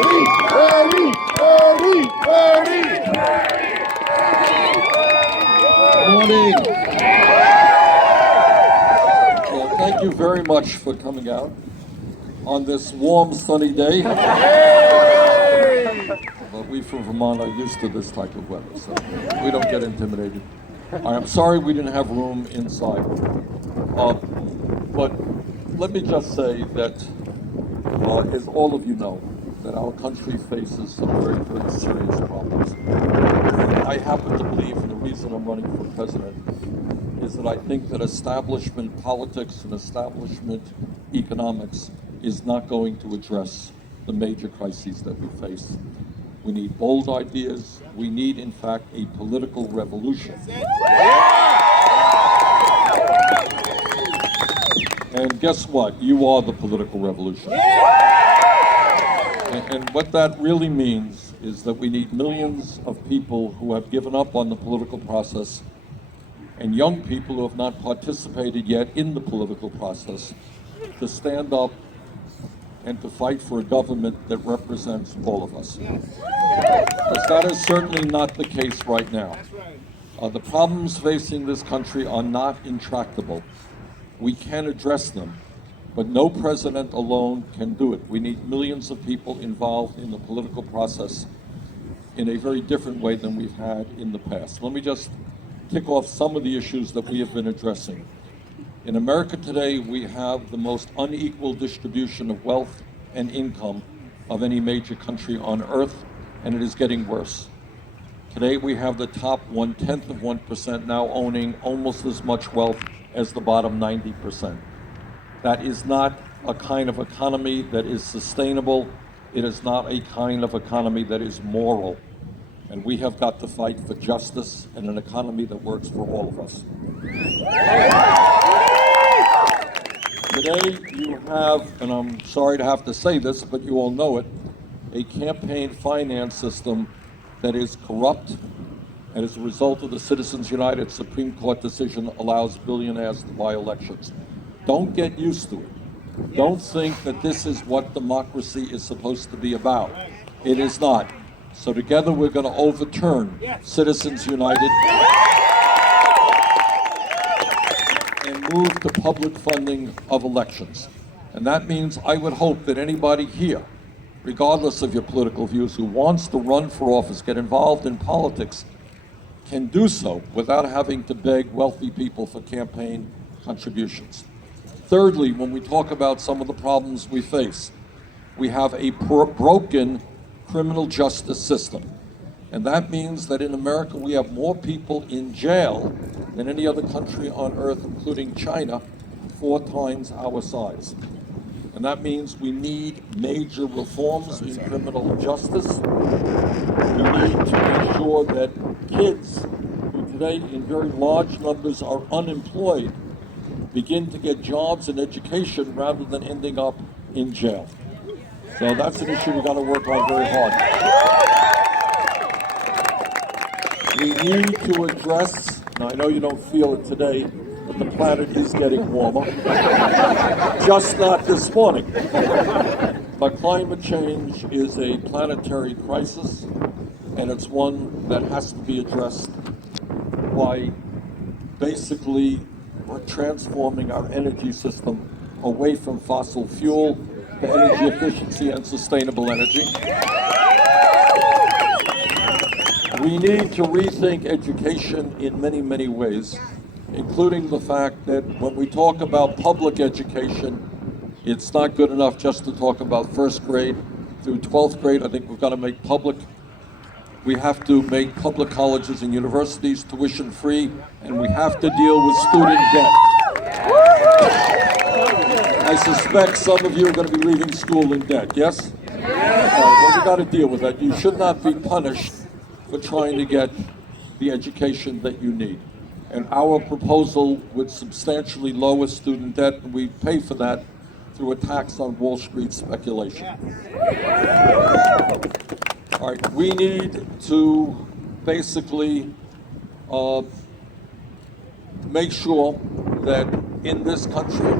Morning. Well, thank you very much for coming out on this warm, sunny day. But we from Vermont are used to this type of weather, so we don't get intimidated. I'm sorry we didn't have room inside. But let me just say that, as all of you know, that our country faces some very, very serious problems. I happen to believe, and the reason I'm running for president, is that I think that establishment politics and establishment economics is not going to address the major crises that we face. We need bold ideas. We need, in fact, a political revolution. And guess what? You are the political revolution. And what that really means is that we need millions of people who have given up on the political process and young people who have not participated yet in the political process to stand up and to fight for a government that represents all of us. Because that is certainly not the case right now. The problems facing this country are not intractable. We can address them, but no president alone can do it. We need millions of people involved in the political process in a very different way than we've had in the past. Let me just tick off some of the issues that we have been addressing. In America today, we have the most unequal distribution of wealth and income of any major country on earth, and it is getting worse. Today, we have the top 0.1% now owning almost as much wealth as the bottom 90%. That is not a kind of economy that is sustainable. It is not a kind of economy that is moral. And we have got to fight for justice and an economy that works for all of us. Today you have, and I'm sorry to have to say this, but you all know it, a campaign finance system that is corrupt, and as a result of the Citizens United Supreme Court decision allows billionaires to buy elections. Don't get used to it. Don't think that this is what democracy is supposed to be about. It is not. So together we're going to overturn Citizens United and move to public funding of elections. And that means I would hope that anybody here, regardless of your political views, who wants to run for office, get involved in politics, can do so without having to beg wealthy people for campaign contributions. Thirdly, when we talk about some of the problems we face, we have a broken criminal justice system. And that means that in America we have more people in jail than any other country on earth, including China, 4 times our size. And that means we need major reforms in criminal justice. We need to make sure that kids who today in very large numbers are unemployed begin to get jobs and education rather than ending up in jail. So that's an issue we've got to work on very hard. We need to address, now I know you don't feel it today, but the planet is getting warmer. Just not this morning. But climate change is a planetary crisis, and it's one that has to be addressed by basically transforming our energy system away from fossil fuel to energy efficiency and sustainable energy. We need to rethink education in many, many ways, including the fact that when we talk about public education, it's not good enough just to talk about first grade through 12th grade. I think we've got to make we have to make public colleges and universities tuition free, and we have to deal with student debt. I suspect some of you are going to be leaving school in debt, yes? All right, well, we got to deal with that. You should not be punished for trying to get the education that you need. And our proposal would substantially lower student debt, and we pay for that through a tax on Wall Street speculation. All right, we need to basically make sure that in this country,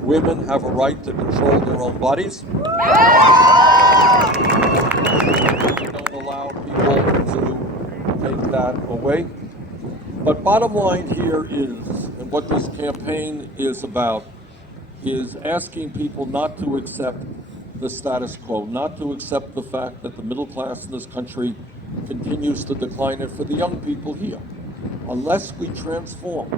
women have a right to control their own bodies. way. But bottom line here is, and what this campaign is about, is asking people not to accept the status quo, not to accept the fact that the middle class in this country continues to decline, and for the young people here. Unless we transform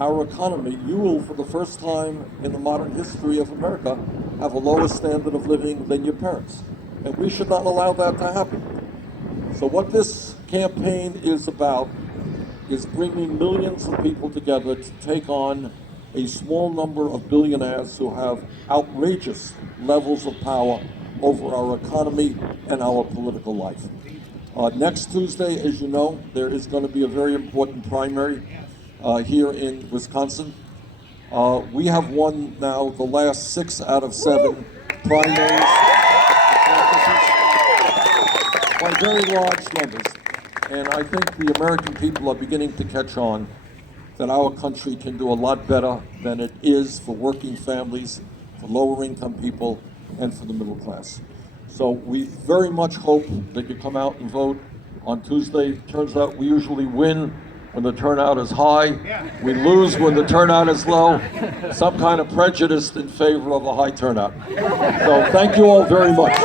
our economy, you will, for the first time in the modern history of America, have a lower standard of living than your parents. And we should not allow that to happen. So what this campaign is about is bringing millions of people together to take on a small number of billionaires who have outrageous levels of power over our economy and our political life. Next Tuesday, as you know, there is going to be a very important primary here in Wisconsin. We have won now the last 6 out of 7 primaries by very large numbers. And I think the American people are beginning to catch on that our country can do a lot better than it is for working families, for lower income people, and for the middle class. So we very much hope that you come out and vote on Tuesday. Turns out we usually win when the turnout is high. We lose when the turnout is low. Some kind of prejudice in favor of a high turnout. So thank you all very much.